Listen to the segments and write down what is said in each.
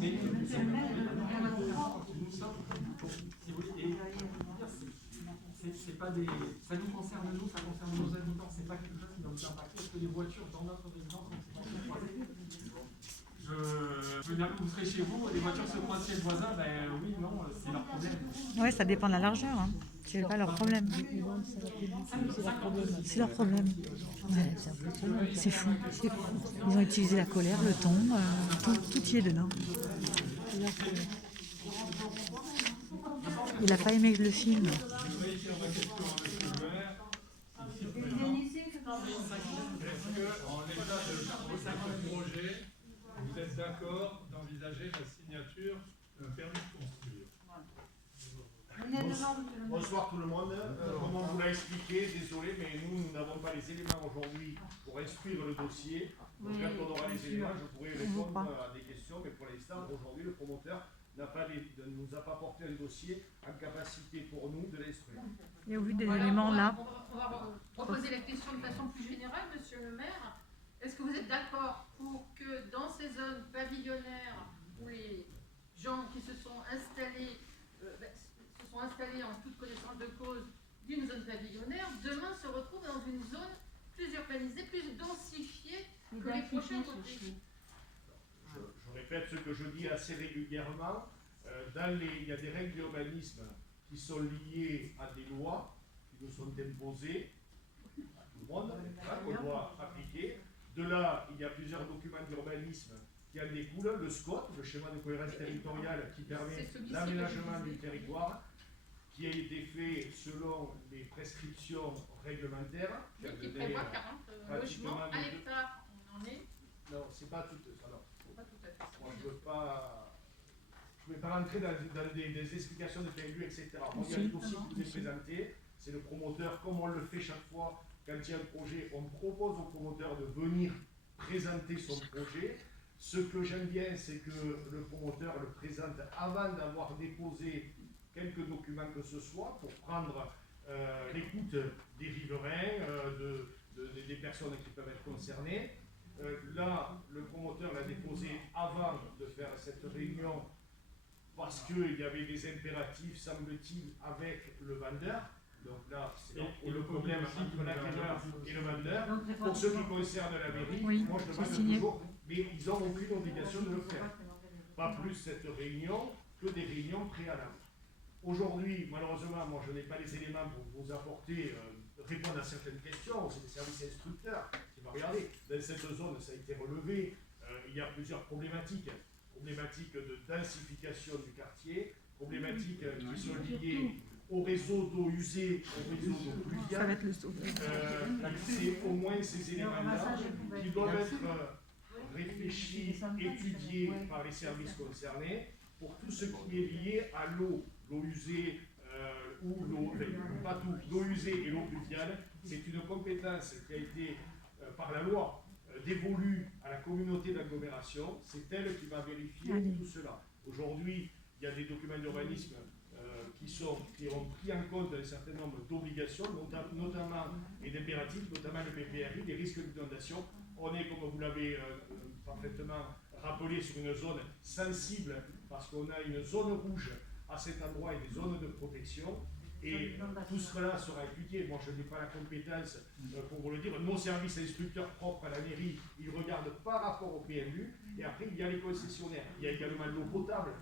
Mais nous sommes, si vous voulez, c'est pas des. Ça nous concerne nous, ça concerne nos habitants, c'est pas quelque chose qui va nous impacter. Parce que les voitures dans notre résidence, c'est croisées. Vous serez chez vous, les voitures se coincent chez le voisin, ben oui, non, c'est leur problème. Ouais, ça dépend de la largeur. Hein. C'est pas leur problème. C'est leur problème. Ouais, c'est fou. Ils ont utilisé la colère, le ton, tout y est dedans. Il n'a pas aimé le film. Est-ce qu'en l'état de votre projet, vous êtes d'accord d'envisager la signature d'un permis de construire? Bonsoir tout le monde. Comme on vous l'a expliqué, désolé, mais nous n'avons pas les éléments aujourd'hui pour instruire le dossier. Donc quand on aura les éléments, je pourrai répondre à des questions, mais pour l'instant, aujourd'hui, le promoteur ne nous a pas porté un dossier en capacité pour nous de l'instruire. Et au vu des éléments là. On va reposer la question de façon plus générale, monsieur le maire. Est-ce que vous êtes d'accord pour que dans ces zones pavillonnaires où les gens qui se sont installés en toute connaissance de cause d'une zone pavillonnaire, demain se retrouvent dans une zone plus urbanisée, plus densifiée que les prochains côtés? Je répète ce que je dis assez régulièrement. Il y a des règles d'urbanisme qui sont liées à des lois qui nous sont imposées à tout le monde, qu'on doit appliquer. De là, il y a plusieurs documents d'urbanisme qui en découlent. Le SCOT, le schéma de cohérence territoriale, qui permet l'aménagement du territoire, qui a été fait selon les prescriptions réglementaires. Qui prévoit 40 logements à l'hectare. On en est? Non, c'est pas tout. Alors, pas tout à fait. moi, je ne vais pas rentrer dans des explications de PLU, etc. Moi, il y a le dossier qui vous est présenté. C'est le promoteur, comme on le fait chaque fois, quand il y a un projet, on propose au promoteur de venir présenter son projet. Ce que j'aime bien, c'est que le promoteur le présente avant d'avoir déposé quelques documents que ce soit pour prendre l'écoute des riverains, des personnes qui peuvent être concernées. Là, le promoteur l'a déposé avant de faire cette réunion parce qu'il y avait des impératifs, semble-t-il, avec le vendeur. Donc là, c'est le problème entre l'acquéreur et le vendeur. Pour ce qui concerne la mairie, Oui, moi je demande toujours, mais ils n'ont aucune obligation de le faire. Pas plus cette réunion que des réunions préalables. Aujourd'hui, malheureusement, moi je n'ai pas les éléments pour vous apporter, répondre à certaines questions. C'est des services instructeurs qui vont regarder. Dans cette zone, ça a été relevé. Il y a plusieurs problématiques. Problématiques de densification du quartier, problématiques qui sont liées au réseau d'eau usée, au réseau d'eau pluviale. C'est au moins ces éléments-là qui doivent être réfléchis, étudiés par les services concernés pour tout ce qui est lié à l'eau usée ou pas tout, l'eau usée et l'eau pluviale. C'est une compétence qui a été, par la loi, dévolue à la communauté d'agglomération. C'est elle qui va vérifier tout cela. Aujourd'hui, il y a des documents d'urbanisme qui ont pris en compte un certain nombre d'obligations, notamment et d'impératifs, notamment le PPRI, des risques d'inondation. On est, comme vous l'avez parfaitement rappelé, sur une zone sensible parce qu'on a une zone rouge à cet endroit et des zones de protection. Et tout cela sera étudié. Moi, je n'ai pas la compétence pour vous le dire. Nos services instructeurs propres à la mairie, ils regardent par rapport au PMU. Et après, il y a les concessionnaires. Il y a également l'eau potable.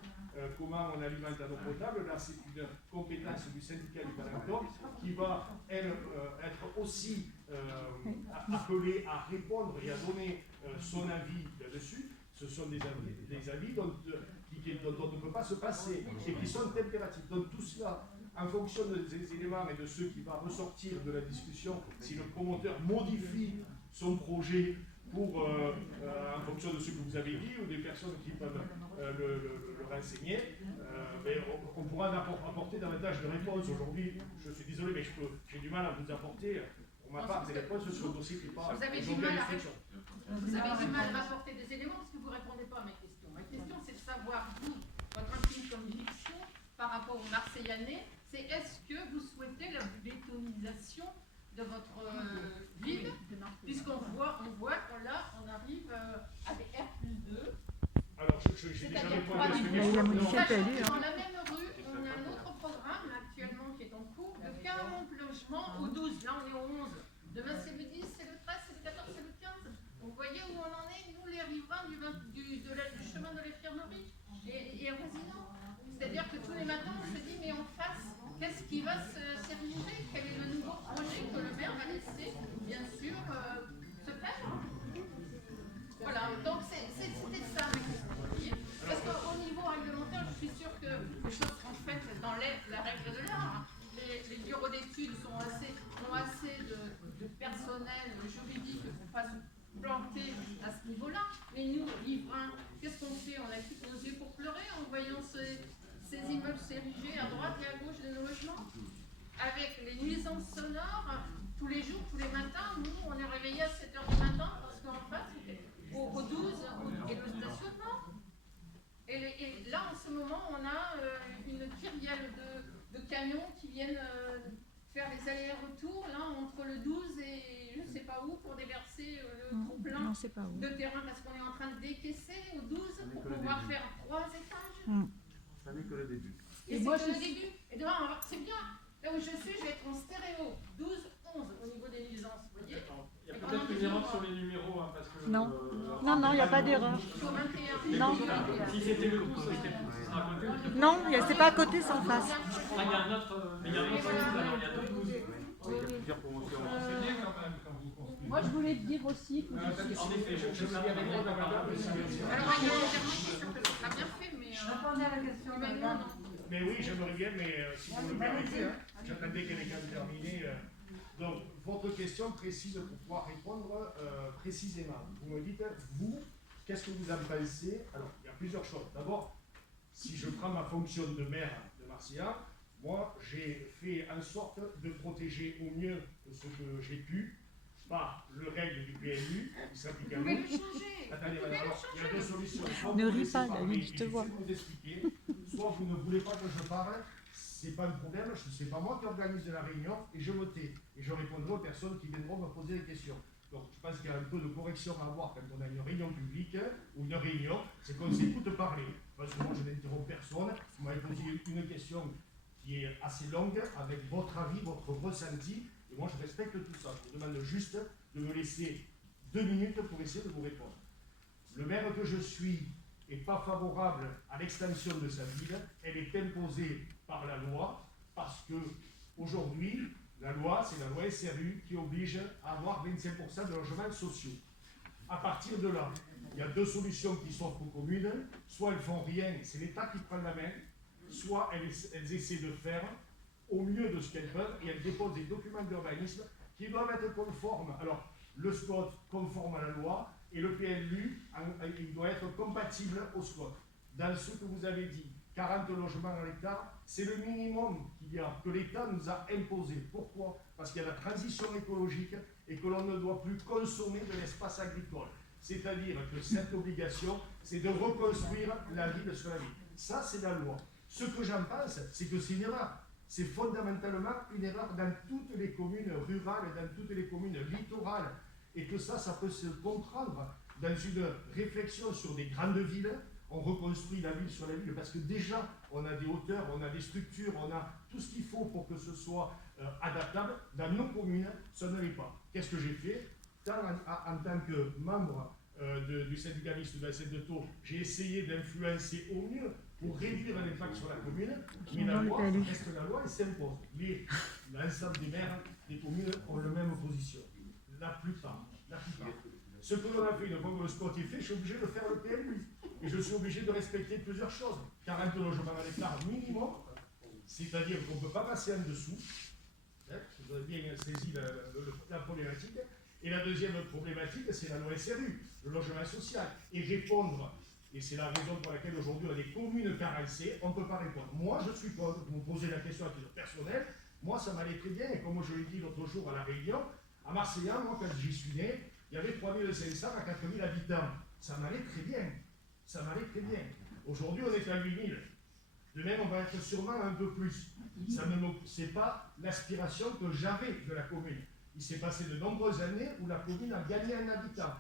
Comment on alimente l'eau potable. Là, c'est une compétence du syndicat du Palanton qui va, elle, être aussi appelée à répondre et à donner son avis là-dessus. Ce sont des avis dont on ne peut pas se passer et qui sont impératifs. Donc tout cela, en fonction des éléments et de ce qui va ressortir de la discussion, si le promoteur modifie son projet pour, en fonction de ce que vous avez dit ou des personnes qui peuvent le renseigner, on pourra apporter davantage de réponses. Aujourd'hui, je suis désolé, mais j'ai du mal à vous apporter, pour ma part, des réponses sur le dossier qui parle. Vous avez du mal à rapporter des éléments parce que vous ne répondez pas à mes questions. Ma question, c'est de savoir, vous, votre intime conviction par rapport aux Marseillanais, c'est est-ce que vous souhaitez la bétonisation de votre ville, puisqu'on voit que là, on arrive à des R+2. Alors, j'ai déjà répondu il a modifié le PLU. Dans la même rue, on a un autre programme actuellement qui est en cours de 40 logements au 12. Là, on est au 11. Demain, c'est le 10, c'est le 13, c'est le 14, c'est le 15. Donc, vous voyez où on en est, nous, les riverains du chemin de l'infirmerie et avoisinants. C'est-à-dire que tous les matins, on se dit, mais en face, qu'est-ce qui va s'ériger? Quel est le nouveau projet que le maire va laisser, bien sûr, se faire? Voilà, donc c'était ça. Parce qu'au niveau réglementaire, je suis sûre que les choses sont faites dans la règle de l'art. Les bureaux d'études ont assez de personnel juridique pour ne pas se planter à ce niveau-là. Mais nous, riverains, qu'est-ce qu'on fait? On a quitté nos yeux pour pleurer en voyant ces immeubles s'ériger à droite et à gauche de nos logements, avec les nuisances sonores tous les jours, tous les matins. Nous, on est réveillés à 7 h du matin parce qu'en face, au 12, et le stationnement. Et là, en ce moment, on a une kyrielle de camions qui viennent faire des allers-retours là, entre le 12 et je ne sais pas où pour déverser le trop-plein de terrain parce qu'on est en train de décaisser au 12 pour pouvoir faire 3 étages. Ça n'est que le début. Et moi, c'est le début. Et demain, c'est bien. Là où je suis, je vais être en stéréo. 12, 11 au niveau des nuisances. Vous voyez? Il y a peut-être une erreur sur les numéros. Hein, parce que, Non. Non, il n'y a pas d'erreur. Sur 21. Non. Si c'était le 12, ce sera à côté. Non, c'est pas à côté, c'est en face. Ah, il y a un autre. Il y a un autre. Alors, il y a deux 12. C'est bien quand même quand vous construisez. Moi, je voulais dire aussi que En effet, je savais avec moi Alors, il y a un terme qui est sûr que ça sera bien fait, mais. Répondez à la question. Humainement, non. Mais oui, j'aimerais bien, mais si vous me permettez, j'attendais qu'elle ait terminé. Donc, votre question précise pour pouvoir répondre précisément. Vous me dites, vous, qu'est-ce que vous en pensez? Alors, il y a plusieurs choses. D'abord, si je prends ma fonction de maire de Marseille, moi, j'ai fait en sorte de protéger au mieux ce que j'ai pu par le règle du PLU qui s'applique à Vous pouvez nous. le changer. Attendez, madame, alors, il y a deux solutions. Soit Ne vous ris laissez pas, parler David, et je te sais vois. vous expliquer, soit vous ne voulez pas que je parle, c'est pas un problème, ce n'est pas moi qui organise la réunion et je me tais. Et je répondrai aux personnes qui viendront me poser des questions. Donc je pense qu'il y a un peu de correction à avoir quand on a une réunion publique ou une réunion, c'est qu'on s'écoute parler. Parce que moi je n'interromps personne, vous m'avez posé une question qui est assez longue avec votre avis, votre ressenti, et moi je respecte tout ça. Je vous demande juste de me laisser 2 minutes pour essayer de vous répondre. Le maire que je suis n'est pas favorable à l'extension de sa ville, elle est imposée par la loi, parce que aujourd'hui, la loi, c'est la loi SRU qui oblige à avoir 25% de logements sociaux. À partir de là, il y a 2 solutions qui s'offrent aux communes, soit elles font rien, c'est l'État qui prend la main, soit elles essaient de faire au mieux de ce qu'elles peuvent et elles déposent des documents d'urbanisme qui doivent être conformes. Alors, le SCOT conforme à la loi et le PLU, il doit être compatible au SCOT. Dans ce que vous avez dit, 40 logements à l'hectare, c'est le minimum que l'État nous a imposé. Pourquoi? Parce qu'il y a la transition écologique et que l'on ne doit plus consommer de l'espace agricole. C'est-à-dire que cette obligation, c'est de reconstruire la ville sur la ville. Ça, c'est la loi. Ce que j'en pense, c'est que c'est une erreur. C'est fondamentalement une erreur dans toutes les communes rurales, dans toutes les communes littorales. Et que ça peut se comprendre dans une réflexion sur des grandes villes. On reconstruit la ville sur la ville parce que déjà, on a des hauteurs, on a des structures, on a tout ce qu'il faut pour que ce soit adaptable. Dans nos communes, ça ne l'est pas. Qu'est-ce que j'ai fait? En tant que membre du syndicaliste de la SNDTO, j'ai essayé d'influencer au mieux pour réduire l'impact sur la commune, mais la loi reste la loi et s'impose. L'ensemble des maires des communes ont la même position. La plupart. Ce que l'on a fait, une fois que le SCOT est fait, je suis obligé de faire le PLU. Et je suis obligé de respecter plusieurs choses. 40 logements à l'hectare minimum, c'est-à-dire qu'on ne peut pas passer en dessous. Vous avez bien saisi la problématique. Et la deuxième problématique, c'est la loi SRU, le logement social. Et répondre, et c'est la raison pour laquelle aujourd'hui on a des communes carencées, on ne peut pas répondre. Moi, je suis contre. Vous me posez la question à titre personnel. Moi, ça m'allait très bien. Et comme je l'ai dit l'autre jour à la Réunion, à Marseille, moi, quand j'y suis né, il y avait 3500 à 4000 habitants. Ça m'allait très bien. Ça m'allait très bien. Aujourd'hui, on est à 8000. De même, on va être sûrement un peu plus. Ce n'est pas l'aspiration que j'avais de la commune. Il s'est passé de nombreuses années où la commune a gagné un habitant,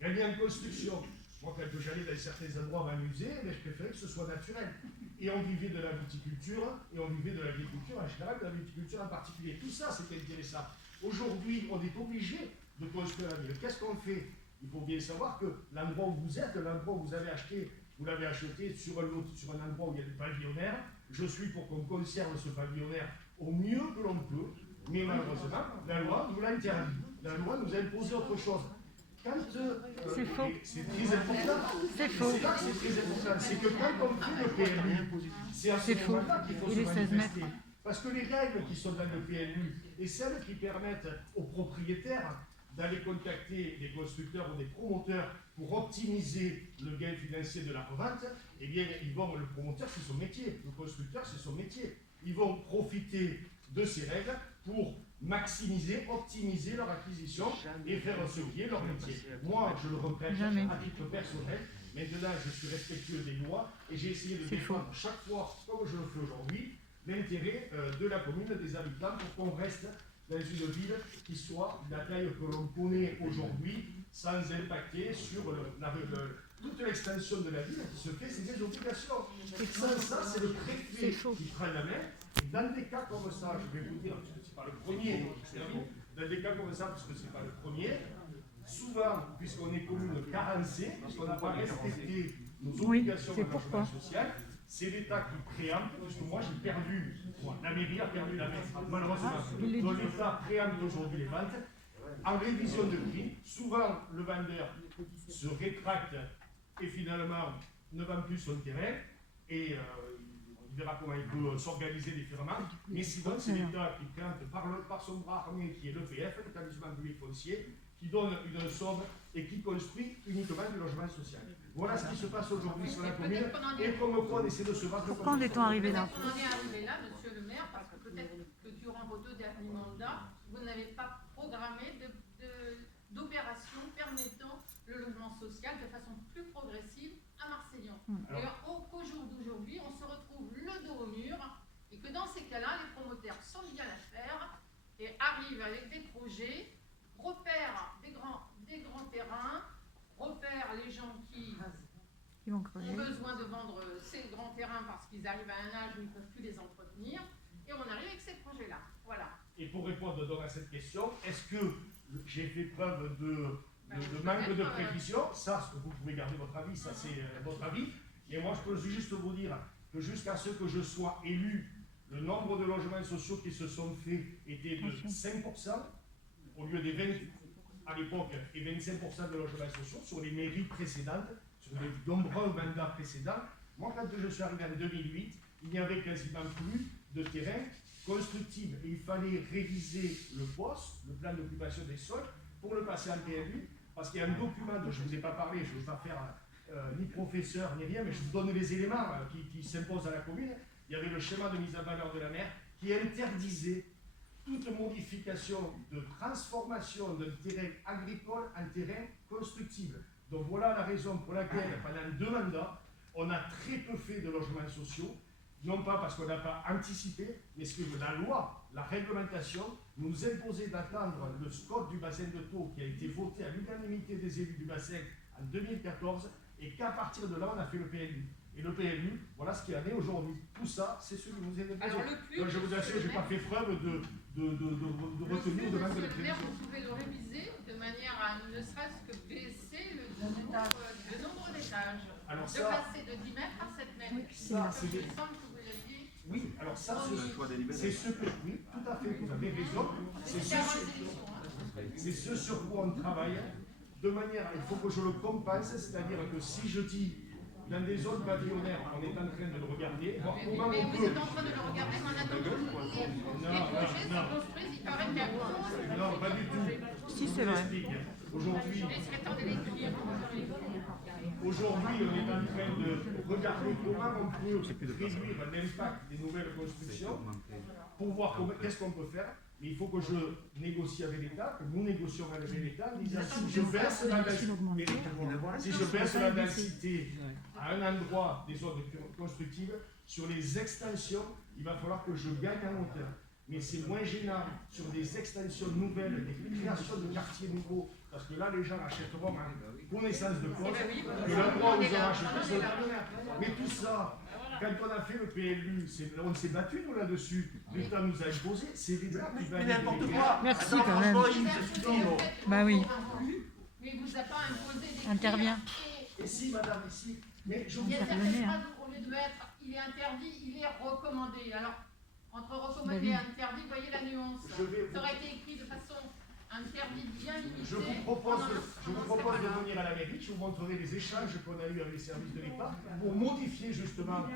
gagné en construction. Moi, quand j'allais dans certains endroits m'amuser, je préférais que ce soit naturel. Et on vivait de la viticulture, et on vivait de l'agriculture en général, de la viticulture en particulier. Tout ça, c'était intéressant. Aujourd'hui, on est obligé de construire la ville. Qu'est-ce qu'on fait? Il faut bien savoir que l'endroit où vous êtes, l'endroit où vous avez acheté, vous l'avez acheté sur un endroit où il y a des pavillonnaires. Je suis pour qu'on conserve ce pavillonnaire au mieux que l'on peut, mais malheureusement, la loi nous l'a interdit. La loi nous a imposé autre chose. C'est faux. C'est très important. C'est faux. C'est là que c'est très important. C'est que quand on fait le PLU, c'est à ce C'est faux. moment-là qu'il faut Il se est 16 manifester. mètres. Parce que les règles qui sont dans le PLU et celles qui permettent aux propriétaires d'aller contacter des constructeurs ou des promoteurs pour optimiser le gain financier de la revente, eh bien, le promoteur, c'est son métier. Le constructeur, c'est son métier. Ils vont profiter de ces règles pour maximiser, optimiser leur acquisition et faire ce qui est leur métier. Moi, je le regrette à titre personnel. Maintenant, je suis respectueux des lois et j'ai essayé de défendre chaque fois, comme je le fais aujourd'hui, l'intérêt de la commune, des habitants, pour qu'on reste dans une ville qui soit de la taille que l'on connaît aujourd'hui, sans impacter sur toute l'extension de la ville qui se fait, c'est des obligations. Sans ça, c'est le préfet qui prend la main. Et dans des cas comme ça, je vais vous dire, parce que ce n'est pas le premier, dans des cas comme ça, parce que ce n'est pas le premier, souvent, puisqu'on est commune carencée, puisqu'on n'a pas respecté nos obligations de logement social, c'est l'État qui préempte, puisque moi j'ai perdu, la mairie a perdu la main, malheureusement. Donc l'État préempte aujourd'hui les ventes. En révision de prix, souvent le vendeur se rétracte et finalement ne vend plus son terrain et il verra comment il peut s'organiser différemment. Mais sinon, c'est l'État qui préempte par son bras armé qui est l'EPF, l'établissement public foncier, qui donne une somme et qui construit uniquement du logement social. Voilà ce qui se passe aujourd'hui sur la commune et comme quoi on essaie de se battre. Pourquoi en est-on arrivé là? On en est arrivé là, monsieur le maire, parce que peut-être que durant vos 2 derniers mandats, vous n'avez pas programmé d'opérations permettant le logement social de façon plus progressive à Marseillon. Et qu'au jour d'aujourd'hui, on se retrouve le dos au mur et que dans ces cas-là, les promoteurs sont bien à faire et arrivent avec des projets, repèrent des grands terrains, repèrent les gens qui ont besoin de vendre ces grands terrains parce qu'ils arrivent à un âge où ils ne peuvent plus les entretenir, et on arrive avec ces projets-là. Voilà. Et pour répondre donc à cette question, est-ce que j'ai fait preuve de manque de prévision? Ça, vous pouvez garder votre avis, ça c'est votre avis. Et moi, je peux juste vous dire que jusqu'à ce que je sois élu, le nombre de logements sociaux qui se sont faits était de 5%, au lieu des 20% à l'époque et 25% de logements sociaux sur les mairies précédentes, sur les nombreux mandats précédents. Moi, quand je suis arrivé en 2008, il n'y avait quasiment plus de terrain constructible. Et il fallait réviser le POS, le plan d'occupation des sols, pour le passer en PLU, parce qu'il y a un document dont je ne vous ai pas parlé, je ne vais pas faire ni professeur ni rien, mais je vous donne les éléments qui s'imposent à la commune. Il y avait le schéma de mise en valeur de la mer qui interdisait toute modification de transformation d'un terrain agricole en terrain constructible. Donc voilà la raison pour laquelle, pendant 2 mandats, on a très peu fait de logements sociaux, non pas parce qu'on n'a pas anticipé, mais parce que la loi, la réglementation, nous imposait d'attendre le scope du bassin de Thau qui a été voté à l'unanimité des élus du bassin en 2014, et qu'à partir de là, on a fait le PLU. Et le PLU, voilà ce qu'il en est aujourd'hui. Tout ça, c'est ce que vous avez imposé. Donc je vous assure, je n'ai pas fait preuve de retenue ou de manque de prévision. Vous pouvez le réviser de manière à ne serait-ce que baisser le nombre d'étages. Alors de ça, passer de 10 mètres à 7 mètres. Oui, ça, c'est il me semble que vous l'aviez. Oui, alors ça, c'est ce que... Oui, tout à fait, vous avez raison. C'est ce sur quoi on travaille. De manière, il faut que je le compense, c'est-à-dire que si je dis dans des zones pavillonnaires, on est en train de le regarder, voir comment mais on vous peut... êtes en train de le regarder, mais on a d'autres les projets se construisent, il paraît qu'il y a beaucoup. Non, pas du tout. Si, c'est vrai. Aujourd'hui, Il serait temps de l'écrire. aujourd'hui, on est en train de regarder comment on peut réduire l'impact des nouvelles constructions pour voir qu'est-ce qu'on peut faire. Mais il faut que je négocie avec l'État, que nous négocions avec l'État, en disant si je baisse la densité à un endroit des zones constructives, sur les extensions, il va falloir que je gagne en hauteur. mais c'est moins gênant sur des extensions nouvelles, des créations de quartiers nouveaux, parce que là, les gens achèteront en connaissance de cause, que l'endroit où ils ont acheté, c'est le pavillonnaire. Mais tout ça, quand on a fait le PLU, on s'est battu nous là-dessus. L'État nous a imposé, c'est l'État qui va. Mais n'importe quoi. Merci quand même. Bah oui. Mais il vous a pas imposé des Intervient. Et si, madame, ici, mais je vous Il y a certaines Intervenez, hein. phrases où, au lieu de mettre il est interdit, il est recommandé. Alors, entre recommandé Bah oui. et interdit, voyez la nuance. Je vais- Ça aurait été écrit de façon interdit bien limitée. Je vous propose de venir à la mairie, je vous montrerai les échanges qu'on a eus avec les services de l'État pour modifier justement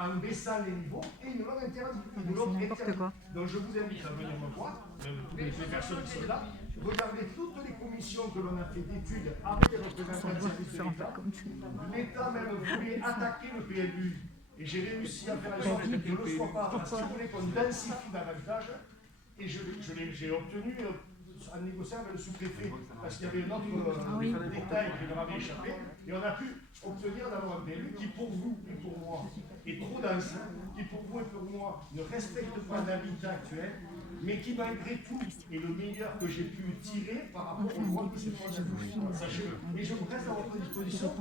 en baissant les niveaux et ils nous l'ont interdit. Ils nous l'ont C'est n'importe interdit. quoi. Donc je vous invite à venir me voir, même toutes les personnes qui sont là, regardez toutes les commissions que l'on a fait d'études avec les représentants des services de Ça en fait l'État. comme tu veux. L'État même voulait attaquer le PLU et j'ai réussi à faire en sorte qu'il ne le soit pas parce qu'il voulait qu'on densifie davantage et j'ai obtenu en négociant avec le sous-préfet parce qu'il y avait un autre détail qui leur avait échappé et on a pu obtenir d'avoir un PLU qui pour vous et pour moi est trop dense, qui pour vous et pour moi ne respecte pas l'habitat actuel mais qui malgré tout est le meilleur que j'ai pu tirer par rapport au droit qui s'est posé. Sachez-le. Mais je vous reste à votre disposition.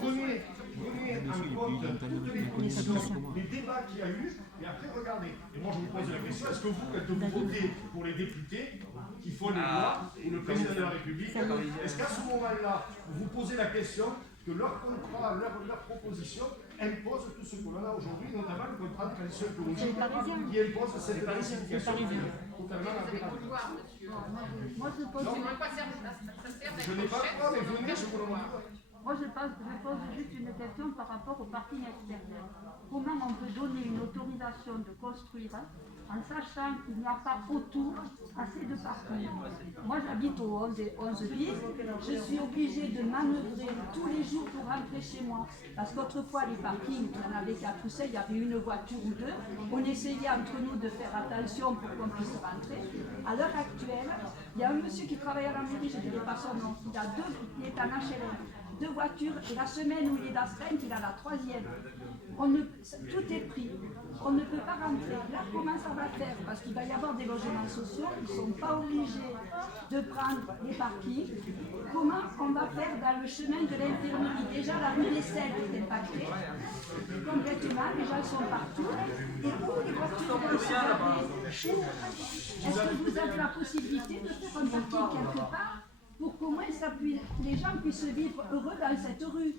Prenez en compte toutes les commissions, les débats qu'il y a eu, et après regardez. Et moi je vous pose la question, est-ce que vous, quand vous votez pour les députés qui font les lois, ou le président de la République, est-ce qu'à ce moment-là, vous vous posez la question que leur contrat, leur proposition impose tout ce que l'on a aujourd'hui, notamment le contrat de transition écologique, qui impose cette densification totalement aberrante. Moi, je pose, C'est même pas service, ça sert Je n'ai pas le droit, mais venez, je vous le montre. moi, je pose juste une question par rapport au parking extérieur. Comment on peut donner une autorisation de construire en sachant qu'il n'y a pas autour assez de parking? Moi, j'habite au 11 bis. Je suis obligée de manœuvrer tous les jours pour rentrer chez moi. Parce qu'autrefois, les parkings, il y en avait 4 ou 5, il y avait une voiture ou deux. On essayait entre nous de faire attention pour qu'on puisse rentrer. À l'heure actuelle, il y a un monsieur qui travaille à la mairie, je ne dirai pas son nom, il est en HLM. 2 voitures, et la semaine où il est d'astreinte, il a la 3e. Tout est pris. On ne peut pas rentrer. Là, comment ça va faire? Parce qu'il va y avoir des logements sociaux, ils ne sont pas obligés de prendre les parkings. Comment on va faire dans le chemin de l'infirmerie? Déjà, la rue des Selles est impactée complètement, les gens sont partout. Et où les voitures vont se garer? Est-ce que vous avez la possibilité de faire un parking quelque part pour qu'au moins les gens puissent vivre heureux dans cette rue?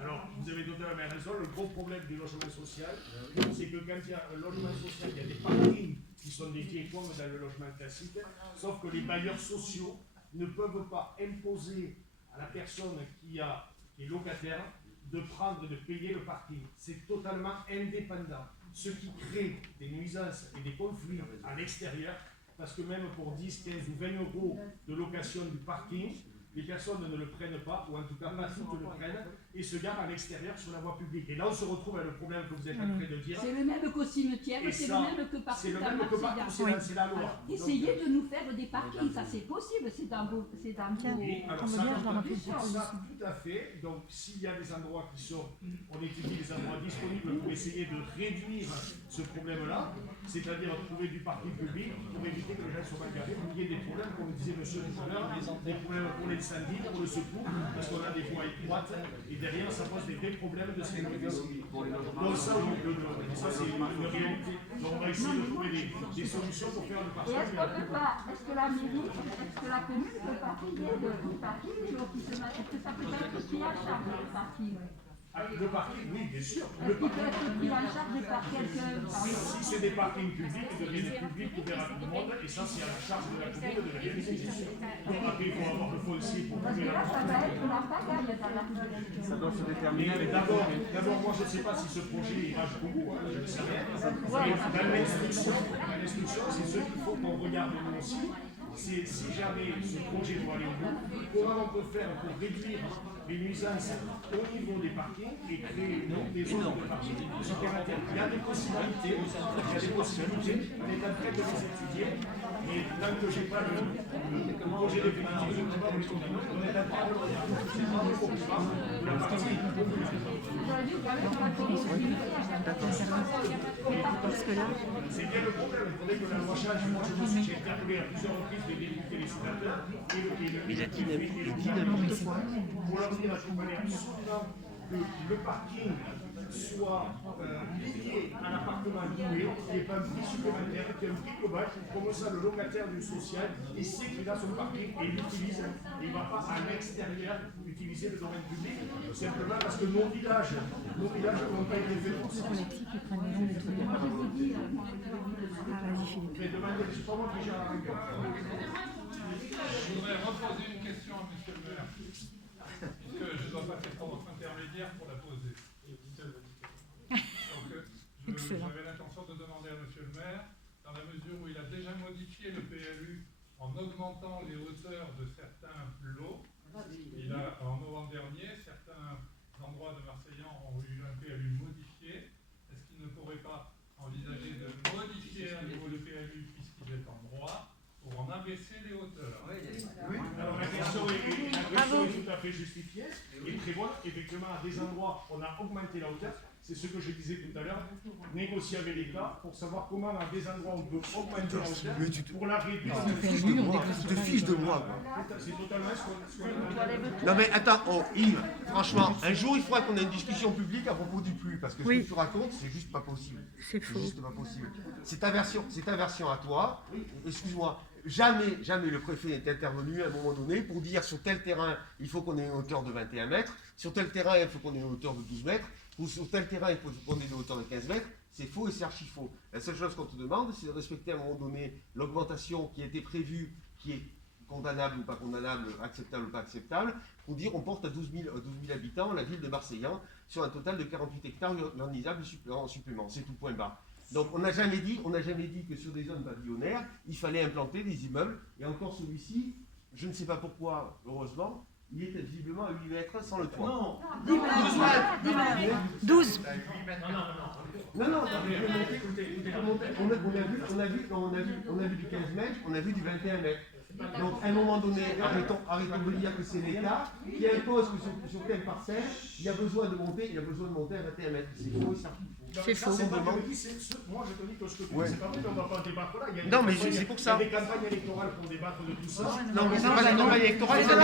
Alors, vous avez totalement raison, le gros problème du logement social, c'est que quand il y a un logement social, il y a des parkings qui sont dédiés comme dans le logement classique, sauf que les bailleurs sociaux ne peuvent pas imposer à la personne qui est locataire de payer le parking. C'est totalement indépendant. Ce qui crée des nuisances et des conflits à l'extérieur, parce que même pour 10, 15 ou 20 euros de location du parking, les personnes ne le prennent pas, ou en tout cas pas toutes le prennent, et se garent à l'extérieur sur la voie publique. Et là, on se retrouve avec le problème que vous êtes en train de dire. C'est le même qu'au cimetière, Et c'est ça, le même que partout c'est le dans même que partout, Marseille. c'est la loi. Essayez de nous faire des parkings, ça c'est possible, c'est dans vos... Oui, alors Tombe ça, bien, je leur ai fait une ça, tout à fait. Donc, s'il y a des endroits qui sont, on étudie les endroits disponibles pour essayer de réduire ce problème-là, c'est-à-dire trouver du parking public pour éviter que les gens soient mal garés, pour qu'il y ait des problèmes, comme disait monsieur tout à l'heure, des problèmes pour l'incendie, pour le secours, parce qu'on a des voies étroites, et derrière, ça pose des vrais problèmes de sécurité civile. Donc, ça, ça c'est une réalité. Donc, on va essayer de trouver des solutions pour faire le Et partage. est-ce que la mairie, est-ce que la commune peut pas payer le parking des lotissement? Est-ce que ça peut être pris en charge le parking? Ah, le parking, oui, bien sûr. Est-ce qu'il peut être pris en charge par quelqu'un? Si c'est des parkings publics, ils deviennent publics ouverts à tout le monde, et ça, c'est à la charge de la commune de réaliser, bien sûr. Donc après, il faut avoir le foncier pour Parce trouver que la là, ça va être la pagaille dans la rue. Ça doit se déterminer Mais avec d'abord, moi, je ne sais pas si ce projet ira jusqu'au bout, hein, je ne sais rien. Mais dans l'instruction, c'est ce qu'il faut qu'on regarde nous aussi. C'est si jamais ce projet doit aller au bout, comment on peut faire pour réduire les nuisances au niveau des parkings et créer donc des zones de parking supplémentaires. Il y a des possibilités, on est en train de les étudier, mais tant que je n'ai pas le projet définitif, je ne peux pas vous les confirmer. On est en train de regarder le programme de la partie. C'est bien le problème. Il faudrait que la loi change. Moi, j'ai interpellé à plusieurs reprises les députés, les sénateurs et le n'importe quoi. Pour leur dire qu'il fallait absolument que le parking soit lié à l'appartement loué, qu'il n'y ait pas un prix supplémentaire, qu'il y ait un prix global. Comme ça, le locataire du social, il sait qu'il a son parking et il l'utilise. Il ne va pas à l'extérieur utiliser le domaine public, simplement parce que nos villages n'ont pas été faits pour ça. Mais demandez, c'est pas moi qui gère la réunion. Je voudrais reposer une question à M. le maire, puisque je dois passer par votre intermédiaire pour la poser. Donc, j'avais l'intention de demander à M. le maire, dans la mesure où il a déjà modifié le PLU en augmentant les hauteurs de certains lots. Il a, en novembre dernier, certains endroits de Marseillans ont eu un PLU modifié. Est-ce qu'il ne pourrait pas envisager de modifier à nouveau le PLU puisqu'il est en droit pour en abaisser les hauteurs? Oui. Alors la question est tout à fait justifiée et prévoit effectivement à des endroits on a augmenté la hauteur. C'est ce que je disais tout à l'heure, négocier avec l'État pour savoir comment à des endroits on peut augmenter la hauteur pour la réduire. Tu te fiches de moi. C'est totalement ce qu'on a. Non mais attends, Yves, franchement, un jour il faudra qu'on ait une discussion publique à propos du PLU, parce que ce que tu racontes, c'est juste pas possible. C'est faux. Juste pas possible. C'est ta version à toi. Excuse-moi. Jamais le préfet n'est intervenu à un moment donné pour dire sur tel terrain il faut qu'on ait une hauteur de 21 mètres, sur tel terrain il faut qu'on ait une hauteur de 12 mètres, ou sur tel terrain il faut qu'on ait une hauteur de 15 mètres. C'est faux et c'est archi faux. La seule chose qu'on te demande, c'est de respecter à un moment donné l'augmentation qui a été prévue, qui est condamnable ou pas condamnable, acceptable ou pas acceptable, pour dire on porte à 12 000 habitants la ville de Marseillan sur un total de 48 hectares urbainisables en supplément. C'est tout, point barre. Donc on n'a jamais dit que sur des zones pavillonnaires, il fallait implanter des immeubles. Et encore celui-ci, je ne sais pas pourquoi, heureusement, il était visiblement à 8 mètres sans le toit. Non, 12. Non, on a vu du 15 mètres, on a vu du 21 mètres. Donc à un moment donné, arrêtons de dire que c'est l'État qui impose que sur telle parcelle, il y a besoin de monter à 21 mètres. C'est faux et c'est faux. Moi je te dis que ce que tu dis, c'est pas vrai, on ne va pas débattre là. Non, mais c'est pour ça. Il y a des campagnes électorales pour débattre de tout ça. Non, mais c'est pas la campagne électorale, c'est un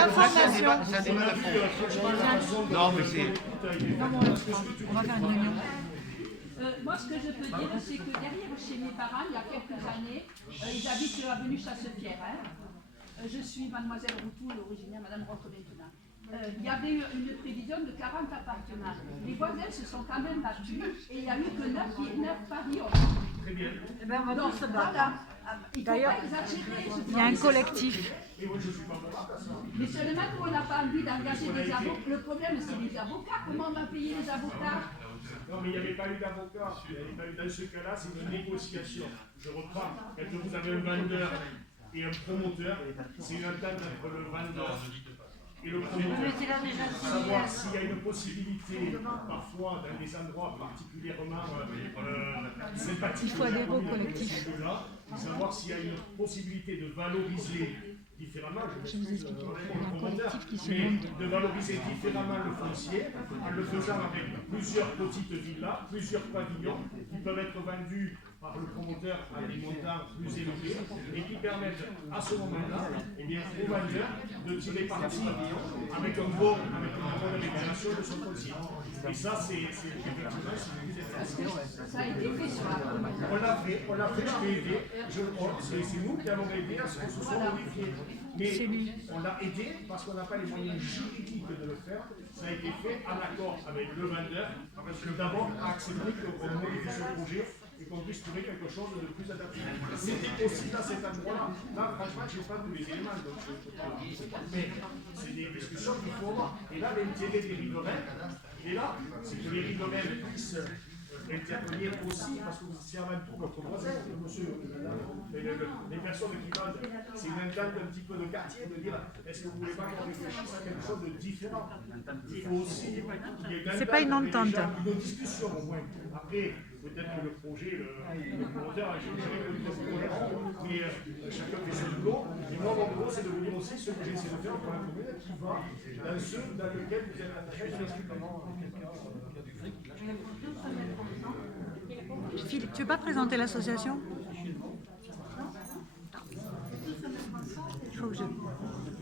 débat. Non, mais c'est. On va faire une réunion. Moi, ce que je peux dire, c'est que derrière chez mes parents, il y a quelques années, ils habitent l'avenue Chassepierre. Je suis mademoiselle Routoul, originaire, madame Roque maintenant. Il y avait eu une prévision de 40 appartements. Les voisins se sont quand même battus et il n'y a eu que 9 pavillons. Très bien. Eh ben, on va Donc, tous se battre. voilà. D'ailleurs, il y a un collectif. Et moi je ne suis pas d'accord à ça. Mais seulement nous, on n'a pas envie d'engager des avocats. Le problème, c'est les avocats. Comment on va payer les avocats? Non, mais il n'y avait pas eu d'avocat. Dans ce cas-là, c'est une négociation. Je reprends. Quand vous avez un vendeur et un promoteur, c'est une entente entre le vendeur et le promoteur. Savoir s'il y a une possibilité, parfois dans des endroits particulièrement sympathiques, il faut adhérer au collectif. savoir s'il y a une possibilité de valoriser différemment, je m'excuse pour le promoteur, mais de valoriser différemment le foncier en le faisant avec plusieurs petites villas, plusieurs pavillons qui peuvent être vendus par le promoteur à des montants plus élevés et qui permettent à ce moment-là aux vendeurs de tirer parti avec une bonne rémunération de son foncier. Et ça, c'est effectivement Ça a été fait sur la commune. on l'a fait, je l'ai aidé. C'est nous qui avons aidé à ce que ce soit modifié. Mais on l'a aidé parce qu'on n'a pas les moyens juridiques de le faire. Ça a été fait en accord avec le vendeur, parce que d'abord a accepté qu'on modifie ce projet et qu'on puisse trouver quelque chose de plus adapté. C'était aussi à cet endroit-là. Là, franchement, je n'ai pas tous les éléments, donc je ne peux pas. Mais c'est des discussions qu'il faut avoir. Et là, l'intérêt des riverains, il est là. C'est que les riverains puissent intervenir aussi, parce que c'est avant tout votre voisin, monsieur, les personnes qui vendent, c'est une entente un petit peu de quartier, de dire est-ce que vous voulez pas qu'on réfléchisse à quelque chose de différent. Il faut aussi qu'il y ait C'est pas une entente. une discussion au moins. Après, peut-être que le projet, le promoteur a changé mais chacun fait son boulot. Et moi, mon boulot, c'est de vous dire aussi ce que j'essaie de faire pour la commune qui va dans ceux dans lequel vous êtes attaché. Philippe, tu veux pas présenter l'association ?